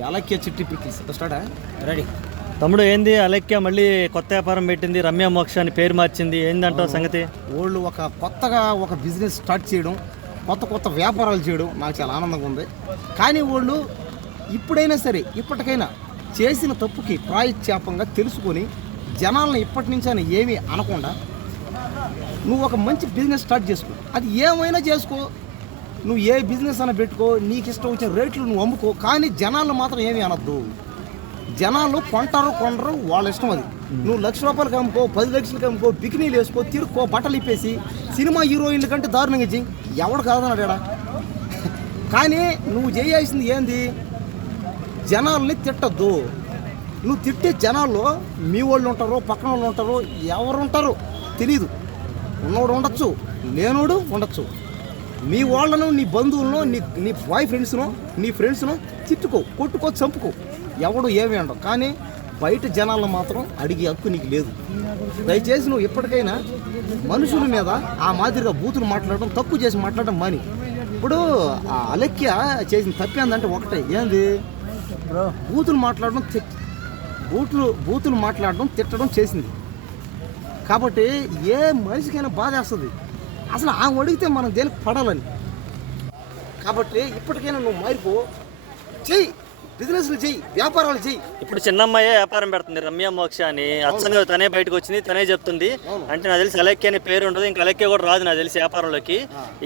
అలాగే చిట్టి pickles. స్టార్టా? Ready. తమ్ముడు ఏంది అలెక్య? మళ్ళీ కొత్త వ్యాపారం పెట్టింది రమ్య మోక్ష అని పేరు మార్చింది. ఏందంటావు సంగతి? వాళ్ళు ఒక కొత్తగా ఒక బిజినెస్ స్టార్ట్ చేయడం కొత్త కొత్త వ్యాపారాలు చేయడం నాకు చాలా ఆనందంగా ఉంది. కానీ వాళ్ళు ఇప్పుడైనా సరే ఇప్పటికైనా చేసిన తప్పుకి ప్రాయశ్చాపంగా తెలుసుకొని జనాలను ఇప్పటి నుంచి అని ఏమీ అనకుండా నువ్వు ఒక మంచి బిజినెస్ స్టార్ట్ చేసుకో. అది ఏమైనా చేసుకో. నువ్వు ఏ బిజినెస్ అయినా పెట్టుకో నీకు ఇష్టం వచ్చిన రేట్లు నువ్వు అమ్ముకో కానీ జనాలను మాత్రం ఏమీ అనొద్దు. జనాలు కొంటారు కొనరు వాళ్ళ ఇష్టం అది. నువ్వు లక్ష రూపాయలకి అమ్ముకో పది లక్షలకి అమ్ముకో బికినీలు వేసుకో తిరుక్కో బట్టలు ఇప్పేసి సినిమా హీరోయిన్ల కంటే దారుణంగా చెయ్యి. ఎవడు కాదన్నాడు. కానీ నువ్వు చేయాల్సింది ఏంది? జనాల్ని తిట్టద్దు. నువ్వు తిట్టే జనాల్లో మీ వాళ్ళు ఉంటారు పక్కన వాళ్ళు ఉంటారు ఎవరు ఉంటారో? తెలియదు ఉన్నోడు ఉండొచ్చు లేనోడు ఉండొచ్చు. మీ వాళ్ళను నీ బంధువులను నీ నీ బాయ్ ఫ్రెండ్స్ను నీ ఫ్రెండ్స్ను తిట్టుకో కొట్టుకో చంపుకో. ఎవడు ఏమి అండవు కానీ బయట జనాలను మాత్రం అడిగే హక్కు నీకు లేదు. దయచేసి నువ్వు ఎప్పటికైనా మనుషుల మీద ఆ మాదిరిగా బూతులు మాట్లాడడం తక్కువ చేసి మాట్లాడడం మాని. ఇప్పుడు ఆ అలక్య చేసిన తప్పేందంటే ఒకటే. ఏంది? బూతులు మాట్లాడడం బూతులు బూతులు మాట్లాడడం తిట్టడం చేసింది. కాబట్టి ఏ మనిషికైనా బాధ వేస్తుంది అసలు ఆమె అడిగితే మనం దేనికి పడాలని? కాబట్టి ఇప్పటికైనా నువ్వు మారిపో. చెయ్యి. బిజినెస్లు చెయ్యి వ్యాపారాలు చెయ్యి. ఇప్పుడు చిన్నమ్మాయే వ్యాపారం పెడుతుంది. రమ్య మోక్ష అని. అచ్చంగా తనే బయటకు వచ్చింది తనే చెప్తుంది. అంటే నాకు తెలిసి అలెక్య అనే పేరు ఉండదు ఇంకా అలెక్య కూడా రాదు నాకు తెలిసి వ్యాపారంలోకి.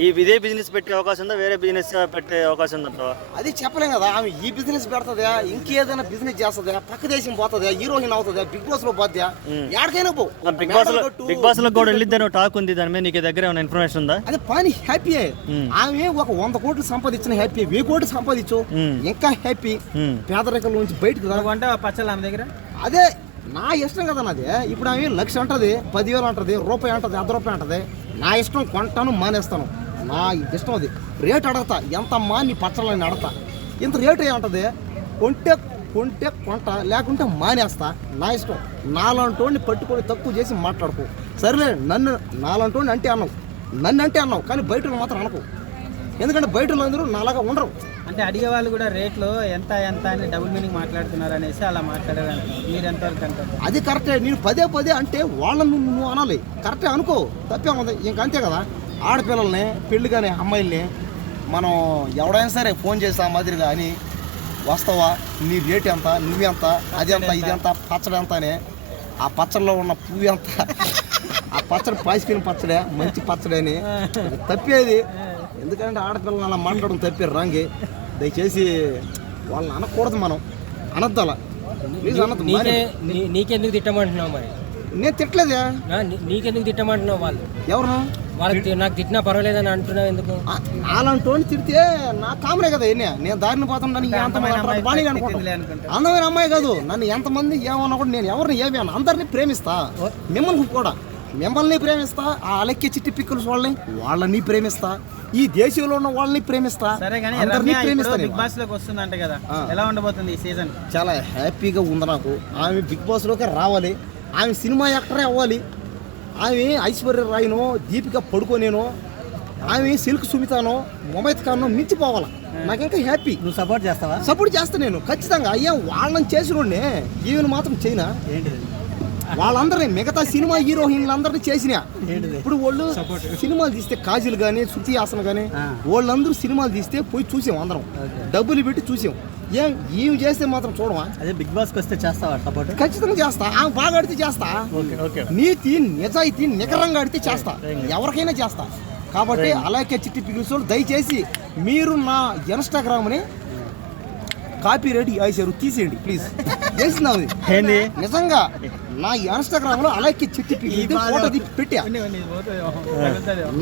ఈ ఇదే బిజినెస్ పెట్టే అవకాశం ఉందా? వేరే బిజినెస్ పెట్టే అవకాశం ఉందా అది చెప్పలేం కదా. ఆమె ఈ బిజినెస్ పెడుతుందా? ఇంకేదైనా బిజినెస్ చేస్తుందా? పక్క దేశం పోతుందా? హీరోయిన్ అవుతుందా? బిగ్ బాస్లో పోద్దా ఎక్కడికైనా పో. బిగ్ బాస్లో. బిగ్ బాస్లో కూడా వెళ్ళిద్దని టాక్ ఉంది. దాని మీద నీకు దగ్గర ఏమైనా ఇన్ఫర్మేషన్ ఉందా? అది పని హ్యాపీయే. మ్మ్. ఆమె ఒక వంద కోట్లు సంపాదించిన హ్యాపీ వెయ్యి కోట్లు సంపాదించు. ఇంకా హ్యాపీ. మ్మ్. పేదరికం నుంచి బయటకు రా. అంటే పచ్చలు ఆమె దగ్గర? అదే నా ఇష్టం కదా నాది. ఇప్పుడు ఆమె లక్ష అంటది పదివేలు అంటది రూపాయి అంటది అర్ధ రూపాయి అంటది. నా ఇష్టం కొంటాను మానేస్తాను. నా ఇష్టం అది. రేట్ అడగతా ఎంత అమ్మా నీ పచ్చళ్ళని అడతా ఇంత రేటు ఏమంటది కొంటే కొంటే కొంట లేకుంటే మానేస్తా. నా ఇష్టం. నాలంటోడిని పట్టుకొని తక్కువ చేసి మాట్లాడుకో. సరేలే నన్ను నాలంటోడిని అంటే అన్నావు. నన్ను అంటే అన్నావు కానీ బయట మాత్రం అనకు. ఎందుకంటే బయట వాళ్ళందరూ నాలాగా ఉండరు. అంటే అడిగే వాళ్ళు కూడా రేట్లు ఎంత ఎంత అని డబుల్ మీనింగ్ మాట్లాడుతున్నారు అనేసి అలా మాట్లాడారు మీరు ఎంతవరకు అంటారు? అది కరెక్టే. నేను పదే పదే అంటే వాళ్ళని నువ్వు అనాలి. కరెక్టే అనుకో. తప్పే ఉంది. ఇంక అంతే కదా. ఆడపిల్లల్ని పెళ్ళి కానీ అమ్మాయిల్ని మనం ఎవడైనా సరే ఫోన్ చేసి ఆ మాదిరిగా అని వస్తావా? నీ రేట్ ఎంత? నువ్వెంత అది ఎంత? ఇది ఎంత? పచ్చడి ఎంత అని. ఆ పచ్చడిలో ఉన్న పువ్వు ఎంత? ఆ పచ్చడి పాసిపోయిన పచ్చడే మంచి పచ్చడి అని. తప్పేది ఎందుకంటే ఆడపిల్లలు అలా మాట్లాడడం తప్పే రాంగి. దయచేసి వాళ్ళని అనకూడదు మనం. అనద్దు అలా ప్లీజ్ అనద్దు. మరి. నీకెందుకు తిట్టమంటున్నావు మరి? నేను తిట్టలేదా. నీకెందుకు తిట్టమంటున్నావు వాళ్ళు? ఎవరు? వాళ్ళకి నాకు తిట్టినా పర్వాలేదని అంటున్నావు ఎందుకు? అలాంటి వాడిని తిడితే నా కామనే కదా ఎన్ని నేను దారిని ఎంతమంది అనుకుంటాను అనుకుంటా అందమైన అమ్మాయి కాదు. నన్ను ఎంతమంది ఏమన్నా కూడా నేను ఎవరిని ఏమి అన్నా అందరినీ ప్రేమిస్తా. మిమ్మల్ని కూడా. మిమ్మల్ని ప్రేమిస్తా. ఆ అలెక్కి చిట్టి పిక్కులు వాళ్ళని వాళ్ళని ప్రేమిస్తా. ఈ దేశంలో ఉన్న వాళ్ళని ప్రేమిస్తా? సరే కానీ ప్రేమిస్తా బిగ్. బాస్లోకి వస్తుందంట కదా. ఎలా ఉండబోతుంది ఈ సీజన్ చాలా హ్యాపీగా ఉంది నాకు. ఆమె బిగ్ బాస్లోకి రావాలి. ఆమె సినిమా యాక్టరే అవ్వాలి. ఆమె ఐశ్వర్య రాయ్ను దీపిక పడుకోనేను ఆమె సిల్క్ సుమితాను మొమైత్ ఖాన్ను మించిపోవాలి? నాకు ఇంకా హ్యాపీ. నువ్వు సపోర్ట్ చేస్తావా? సపోర్ట్ చేస్తా నేను. ఖచ్చితంగా. అయ్యా వాళ్ళని చేసినోడిని. ఈవెన్ మాత్రం చేయనా? ఏంటిది? వాళ్ళందరినీ మిగతా సినిమా హీరోయిన్లందరినీ చేసిన. ఇప్పుడు వాళ్ళు సినిమాలు తీస్తే కాజులు కానీ శృతి హాసన్ కానీ వాళ్ళందరూ సినిమాలు తీస్తే పోయి చూసాం అందరం. డబ్బులు పెట్టి చూసాం ఏం ఈమె చేస్తే మాత్రం చూడమా? అదే బిగ్ బాస్కి వస్తే చేస్తావా సపోర్ట్ ఖచ్చితంగా చేస్తా. ఆమె బాగా ఆడితే చేస్తా. నీతి నిజాయితీ నికరంగా ఆడితే చేస్తా. ఎవరికైనా చేస్తా. కాబట్టి అలాగే చిట్టి పిగిల్సోళ్ళు దయచేసి మీరు నా ఇన్స్టాగ్రామ్ని కాపీ రెడీ వేసారు తీసేయండి ప్లీజ్ చేసిందా అది ఏంది? నిజంగా నా ఇన్స్టాగ్రామ్లో అలాగే చిట్టి పిగిలి ఫోటో తీసి పెట్టా.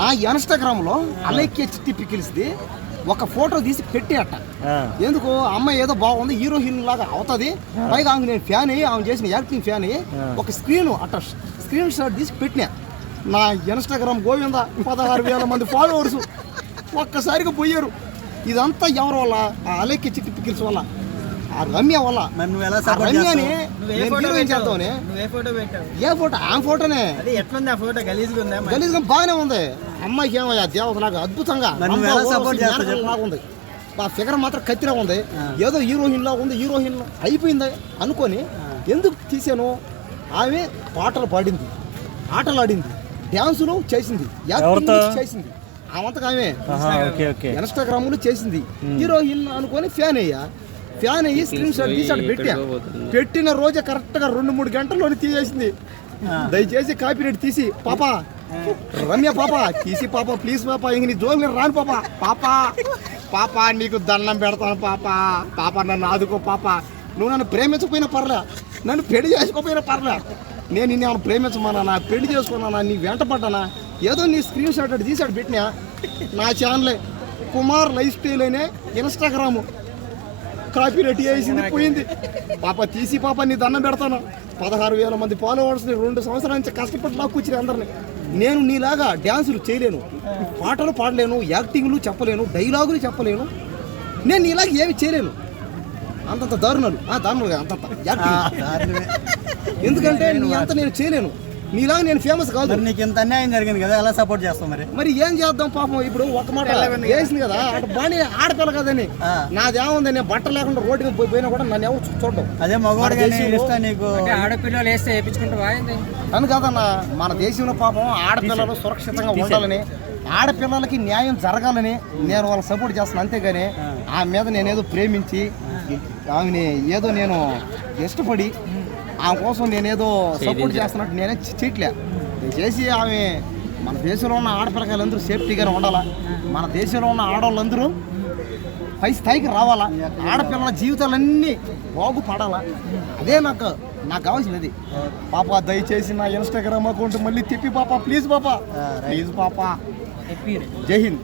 నా ఇన్స్టాగ్రామ్లో అలాగే చిట్టి పికిల్స్ది ఒక ఫోటో తీసి పెట్టి అట్ట ఆ, ఎందుకు? అమ్మాయి ఏదో బాగుంది హీరో హీరోయిన్ లాగా అవుతుంది. పైగా ఆమె నేను ఫ్యాన్ అయ్యి ఆమె చేసిన యాక్టింగ్ ఫ్యాన్ అయ్యి ఒక స్క్రీన్ అట్ట స్క్రీన్ షాట్ తీసి పెట్టినా. నా ఇన్స్టాగ్రామ్ గోవింద పదహారు వేల మంది ఫాలోవర్స్ ఒక్కసారిగా పోయారు. ఇదంతా ఎవరి వల్ల? ఆ అలెక్కి చిట్టి పికిల్స్ వల్ల. ఆ రమ్య వల్ల. నువ్వు ఎలా ఆ రమ్యని నువ్వు ఏ ఫోటో పెట్టావు? ఏ ఫోటో పెట్టావు? ఏ ఫోటో? ఆమె ఫోటోనే. అది ఎట్లుంది ఆ ఫోటో? గలీజ్గా ఉందా? గలీజ్గా బాగానే ఉంది. అమ్మాయికి ఏమయ్యా? దేవతలాగా అద్భుతంగా. ఉంది. ఆ ఫిగర్ మాత్రం కత్తిలా ఉంది. ఏదో హీరోయిన్ లా ఉంది హీరోయిన్ అయిపోయింది అనుకొని ఎందుకు తీసాను? ఆమె పాటలు పాడింది. ఆటలు ఆడింది. డ్యాన్సులు చేసింది. యాక్టింగ్ చేసింది. ఆమంతకు ఆమె. Okay okay. ఇన్స్టాగ్రామ్లో చేసింది హీరోయిన్ అనుకొని ఫ్యాన్ అయ్యా. ఫ్యాన్ అయ్యి స్క్రీన్ షాట్ తీసి అక్కడ పెట్టా పెట్టిన రోజే కరెక్ట్గా రెండు మూడు గంటల్లోనే తీసేసింది. దయచేసి కాపీ రేట్ తీసి పాపా రమ్య పాప తీసి పాప ప్లీజ్ పాప ఇంక నీ జోలు రాను పాప. పాప పాప నీకు దండం పెడతాను పాప. పాప నన్ను ఆదుకో పాప. నువ్వు నన్ను ప్రేమించకపోయినా పర్లే. నన్ను పెళ్ళి చేసుకోకపోయినా పర్లే. నేను నిన్ను ఏమైనా ప్రేమించమన్నా పెళ్ళి చేసుకున్నానా? నీ వెంట పడ్డానా? ఏదో నీ స్క్రీన్ షాట్ అటు తీసి అటు పెట్టినా నా ఛానలే కుమార్ లైఫ్ స్టైల్ అనే ఇన్స్టాగ్రాము. కాపీ రెడ్డి వేసింది పోయింది. పాప తీసి పాప నీ దండం పెడతాను. పదహారు వేల మంది ఫాలోవర్స్ని రెండు సంవత్సరాల నుంచి కష్టపడి నాకు కూర్చుని అందరిని. నేను నీలాగా డ్యాన్సులు చేయలేను. పాటలు పాడలేను యాక్టింగ్లు చెప్పలేను డైలాగులు చెప్పలేను. నేను నీలాగా ఏమి చేయలేను. అంతంత దారుణాలు. ఆ దారుణాలు అంతంత ఎందుకంటే నీ అంత నేను చేయలేను. నీలాగా నేను ఫేమస్ కాదు. మరి నీకు ఇంత అన్యాయం జరిగింది కదా ఎలా సపోర్ట్ చేస్తావు మరి? మరి ఏం చేద్దాం పాపం? ఇప్పుడు ఒక మాట వేసింది కదా అటు బాణి ఆడపిల్ల కదని. నాదేముంది నేను బట్ట లేకుండా రోడ్డుకి పోయి- పోయినా కూడా నన్ను ఎవరు చూడడం అదే మగవాడు నీకు ఆడపిల్లలు వేస్తే వేయించుకుంటావా? అని కాదన్న మన దేశంలో పాపం ఆడపిల్లలు సురక్షితంగా ఉండాలని ఆడపిల్లలకి న్యాయం జరగాలని నేను వాళ్ళకి సపోర్ట్ చేస్తాను అంతేగాని ఆమె మీద నేనేదో ప్రేమించి ఆమెని ఏదో నేను ఇష్టపడి ఆమె కోసం నేనేదో సపోర్ట్ చేస్తున్నట్టు నేనే చేయట్లే. చేసి ఆమె మన దేశంలో ఉన్న ఆడపిల్లకాయలందరూ సేఫ్టీగానే ఉండాలా? మన దేశంలో ఉన్న ఆడవాళ్ళందరూ పై స్థాయికి రావాలా? ఆడపిల్లల జీవితాలన్నీ బాగుపడాలా? అదే నాకు నాకు కావాల్సినది పాప దయచేసి నా ఇన్స్టాగ్రామ్ అకౌంట్ మళ్ళీ తిప్పి పాప. ప్లీజ్ పాప. ప్లీజ్ పాప. జై హింద్.